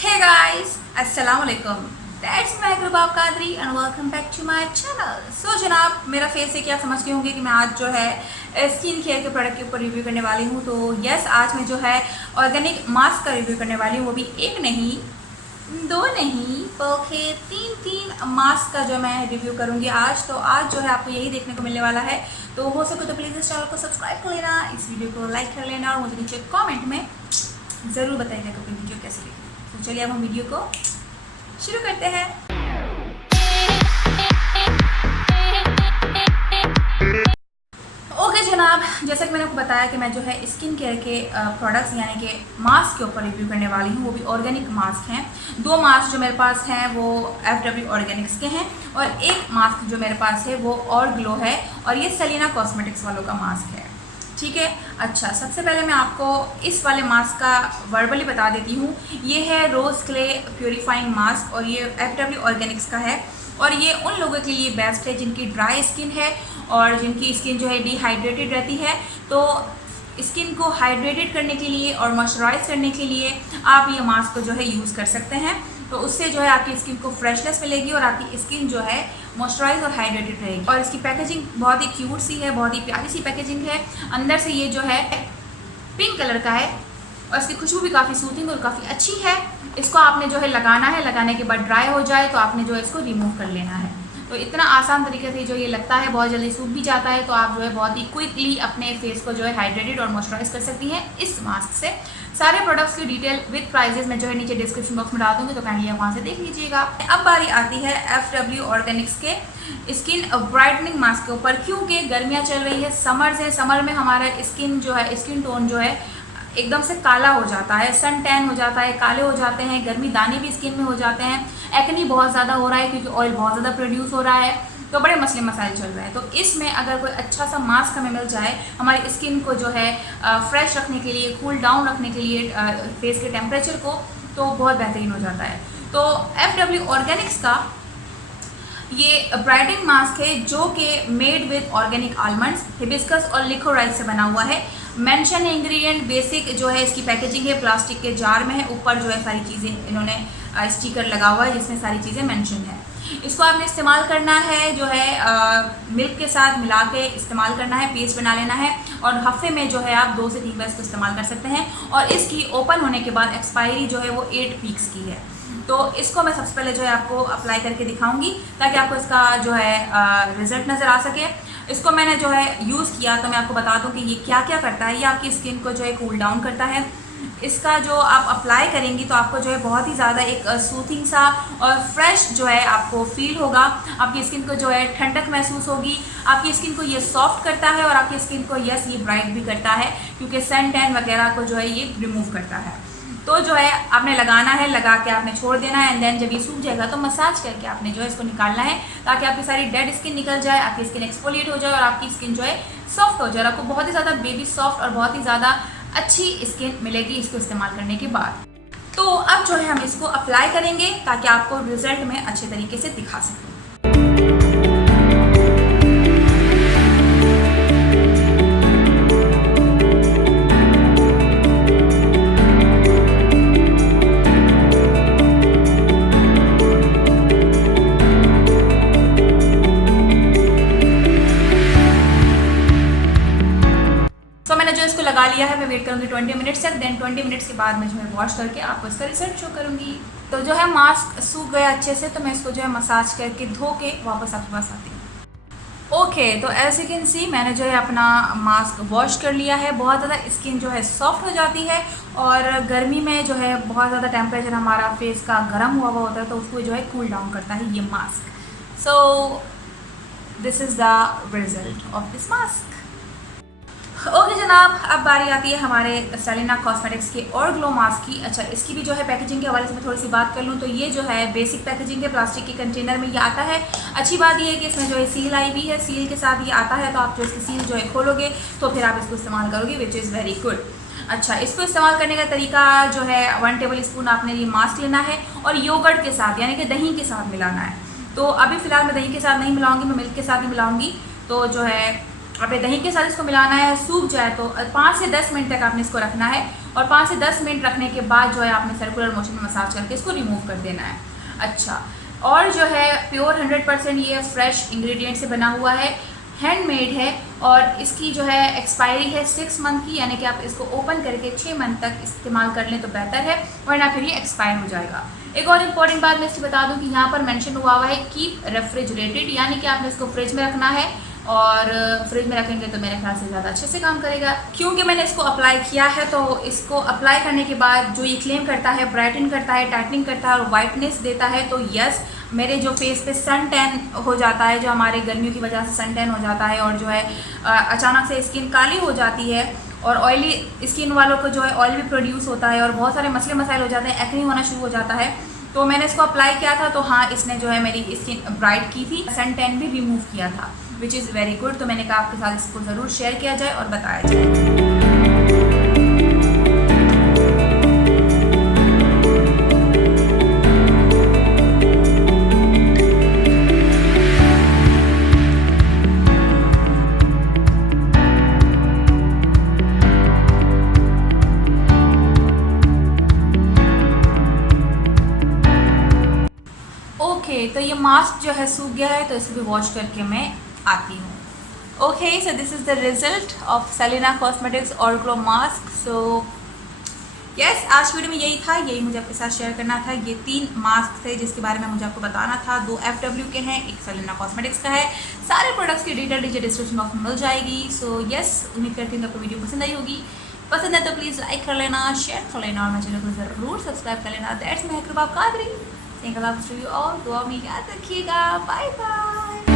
Hey guys, अस्सलाम वालेकुम। That's my Rubab Qadri and welcome back to my channel. So जनाब, मेरा फेस से क्या समझ गए होंगे कि मैं आज जो है स्किन केयर के प्रोडक्ट के ऊपर रिव्यू करने वाली हूँ। तो यस, आज मैं जो है ऑर्गेनिक मास्क का रिव्यू करने वाली हूँ, वो भी एक नहीं, दो नहीं, बल्कि तीन मास्क का जो मैं रिव्यू करूँगी आज। तो आज जो है आपको यही देखने को मिलने वाला है। तो हो सके तो प्लीज़ इस चैनल को सब्सक्राइब कर लेना, इस वीडियो को लाइक कर लेना और मुझे नीचे कॉमेंट में ज़रूर बताइएगा कि वीडियो कैसी लगी। तो चलिए अब हम वीडियो को शुरू करते हैं। ओके जनाब, जैसा कि मैंने आपको बताया कि मैं जो है स्किन केयर के प्रोडक्ट्स यानी कि मास्क के ऊपर रिव्यू करने वाली हूँ, वो भी ऑर्गेनिक मास्क हैं। दो मास्क जो मेरे पास हैं वो FW ऑर्गेनिक्स के हैं और एक मास्क जो मेरे पास है वो और ग्लो है और ये सेलिना कॉस्मेटिक्स वालों का मास्क है। ठीक है। अच्छा, सबसे पहले मैं आपको इस वाले मास्क का वर्बली बता देती हूँ। ये है रोज़ क्ले प्योरीफाइंग मास्क और ये FW ऑर्गेनिक्स का है और ये उन लोगों के लिए बेस्ट है जिनकी ड्राई स्किन है और जिनकी स्किन जो है डिहाइड्रेटेड रहती है। तो स्किन को हाइड्रेटेड करने के लिए और मॉइस्चराइज करने के लिए आप ये मास्क को जो है यूज़ कर सकते हैं। तो उससे जो है आपकी स्किन को फ्रेशनेस मिलेगी और आपकी स्किन जो है मॉइस्चराइज और हाइड्रेटेड रहेगी। और इसकी पैकेजिंग बहुत ही क्यूट सी है, बहुत ही प्यारी सी पैकेजिंग है। अंदर से ये जो है पिंक कलर का है और इसकी खुशबू भी काफ़ी सूथिंग और काफ़ी अच्छी है। इसको आपने जो है लगाना है, लगाने के बाद ड्राई हो जाए तो आपने जो है इसको रिमूव कर लेना है। तो इतना आसान तरीके से जो ये लगता है, बहुत जल्दी सूख भी जाता है। तो आप जो है बहुत ही क्विकली अपने फेस को जो है हाइड्रेटेड और मॉइस्चराइज कर सकती हैं इस मास्क से। सारे प्रोडक्ट्स की डिटेल विद प्राइजेस मैं जो है नीचे डिस्क्रिप्शन बॉक्स में डाल दूँगी, तो काइंडली आप वहाँ से देख लीजिएगा। अब बारी आती है FW ऑर्गेनिक्स के स्किन ब्राइटनिंग मास्क के ऊपर। क्योंकि गर्मियाँ चल रही है, समर्स है, समर में हमारा स्किन जो है, स्किन टोन जो है एकदम से काला हो जाता है, सन टैन हो जाता है, काले हो जाते हैं, गर्मी दाने भी स्किन में हो जाते हैं, एक्नी बहुत ज़्यादा हो रहा है क्योंकि ऑयल बहुत ज़्यादा प्रोड्यूस हो रहा है। तो बड़े मसले मसाइल चल रहे हैं। तो इसमें अगर कोई अच्छा सा मास्क हमें मिल जाए हमारी स्किन को जो है फ्रेश रखने के लिए, कूल डाउन रखने के लिए फेस के टेम्परेचर को, तो बहुत बेहतरीन हो जाता है। तो FW ऑर्गेनिक्स का ये ब्राइटनिंग मास्क है जो कि made with organic almonds, hibiscus और लिकोराइज से बना हुआ है। मेंशन इंग्रेडिएंट बेसिक जो है इसकी पैकेजिंग है, प्लास्टिक के जार में है। ऊपर जो है सारी चीज़ें इन्होंने स्टिकर लगा हुआ है जिसमें सारी चीज़ें मेंशन है। इसको आपने इस्तेमाल करना है जो है मिल्क के साथ मिला के इस्तेमाल करना है, पेस्ट बना लेना है और हफ्ते में जो है आप 2 से 3 बार इसको इस्तेमाल कर सकते हैं। और इसकी ओपन होने के बाद एक्सपायरी जो है वो 8 वीक्स की है। तो इसको मैं सबसे पहले जो है आपको अप्लाई करके दिखाऊंगी ताकि आपको इसका जो है रिज़ल्ट नज़र आ सके। इसको मैंने जो है यूज़ किया तो मैं आपको बता दूं कि ये क्या क्या करता है। ये आपकी स्किन को जो है कूल डाउन करता है। इसका जो आप अप्लाई करेंगी तो आपको जो है बहुत ही ज़्यादा एक सूथिंग सा और फ्रेश जो है आपको फील होगा। आपकी स्किन को जो है ठंडक महसूस होगी। आपकी स्किन को ये सॉफ्ट करता है और आपकी स्किन को यस ये ब्राइट भी करता है क्योंकि सन टैन वगैरह को जो है ये रिमूव करता है। तो जो है आपने लगाना है, लगा के आपने छोड़ देना है एंड देन जब ये सूख जाएगा तो मसाज करके आपने जो है इसको निकालना है ताकि आपकी सारी डेड स्किन निकल जाए, आपकी स्किन एक्सफोलिएट हो जाए और आपकी स्किन जो है सॉफ्ट हो जाए। आपको बहुत ही ज़्यादा बेबी सॉफ्ट और बहुत ही ज़्यादा अच्छी स्किन मिलेगी इसको इस्तेमाल करने के बाद। तो अब जो है हम इसको अप्लाई करेंगे ताकि आपको रिजल्ट में अच्छे तरीके से दिखा सकें। लगा लिया है, मैं वेट करूँगी 20 मिनट्स तक। देन 20 मिनट्स के बाद मैं जो है वॉश करके आपको इसका रिजल्ट शो करूँगी। तो जो है मास्क सूख गया अच्छे से, तो मैं इसको जो है मसाज करके धो के वापस आपके पास आती हूँ। ओके, तो एज यू कैन सी मैंने जो है अपना मास्क वॉश कर लिया है। बहुत ज़्यादा स्किन जो है सॉफ्ट हो जाती है और गर्मी में जो है बहुत ज़्यादा टेम्परेचर हमारा फेस का गर्म हुआ होता है तो उसको जो है कूल डाउन करता है ये mask. So this is the result of this mask. Okay जनाब, अब बारी आती है हमारे सेलिना कॉस्मेटिक्स के और ग्लो मास्क की। अच्छा, इसकी भी जो है पैकेजिंग के हवाले से मैं थोड़ी सी बात कर लूँ तो ये जो है बेसिक पैकेजिंग है, प्लास्टिक के कंटेनर में ये आता है। अच्छी बात ये है कि इसमें जो है सील आई हुई है, सील के साथ ये आता है। तो आप जो इसकी सील जो है खोलोगे तो फिर आप इसको इस्तेमाल करोगे, विच इज़ वेरी गुड। अच्छा, इसको इस्तेमाल करने का तरीका जो है 1 टेबल स्पून आपने ये मास्क लेना है और योगर्ट के साथ यानी कि दही के साथ मिलाना है। तो अभी फ़िलहाल मैं दही के साथ नहीं मिलाऊंगी, मैं मिल्क के साथ ही मिलाऊंगी। तो जो है आपने दही के साथ इसको मिलाना है। सूख जाए तो 5 से 10 मिनट तक आपने इसको रखना है और 5 से 10 मिनट रखने के बाद जो है आपने सर्कुलर मोशन में मसाज करके इसको रिमूव कर देना है। अच्छा, और जो है प्योर 100% ये फ्रेश इंग्रेडिएंट से बना हुआ है, हैंडमेड है और इसकी जो है एक्सपायरी है 6 मंथ की, यानी कि आप इसको ओपन करके 6 मंथ तक इस्तेमाल कर लें तो बेहतर है, वरना फिर ये एक्सपायर हो जाएगा। एक और इम्पॉर्टेंट बात मैं इसकी बता दूं कि यहाँ पर मेंशन हुआ है कीप रेफ्रिजरेटेड, यानी कि आपने इसको फ्रिज में रखना है और फ्रिज में रखेंगे तो मेरे ख्याल से ज़्यादा अच्छे से काम करेगा। क्योंकि मैंने इसको अप्लाई किया है तो इसको अप्लाई करने के बाद जो ये क्लेम करता है ब्राइटन करता है, टाइटनिंग करता है और वाइटनेस देता है, तो यस मेरे जो फेस पे सन टैन हो जाता है, जो हमारे गर्मियों की वजह से सन टैन हो जाता है और जो है अचानक से स्किन काली हो जाती है और ऑयली स्किन वालों को जो है ऑयल भी प्रोड्यूस होता है और बहुत सारे मसले मसाइल हो जाते हैं, एक्ने होना शुरू हो जाता है, तो मैंने इसको अप्लाई किया था तो हाँ इसने जो है मेरी स्किन ब्राइट की थी, सन टैन भी रिमूव किया था, विच इज़ वेरी गुड। तो मैंने कहा आपके साथ इसको ज़रूर शेयर किया जाए और बताया जाए। तो ये मास्क जो है सूख गया है तो इसे भी वॉश करके मैं आती हूँ। Okay, so this is the result of Selena cosmetics और ग्लो मास्क। सो यस, आज की वीडियो में यही था, यही मुझे आपके साथ शेयर करना था। ये 3 मास्क थे जिसके बारे में मुझे आपको बताना था। 2 FW के हैं, एक सेलिना कॉस्मेटिक्स का है। सारे प्रोडक्ट्स की डिटेल नीचे डिस्क्रिप्शन बॉक्स में मिल जाएगी। सो यस, उम्मीद करती हूँ आपको वीडियो पसंद आई होगी। पसंद है तो प्लीज़ लाइक कर लेना, शेयर कर लेना और मेरे चैनल को ज़रूर सब्सक्राइब कर लेना। दैट्स माय कृपा Qadri. Think I love to you all. दुआ में याद रखिएगा। Bye bye.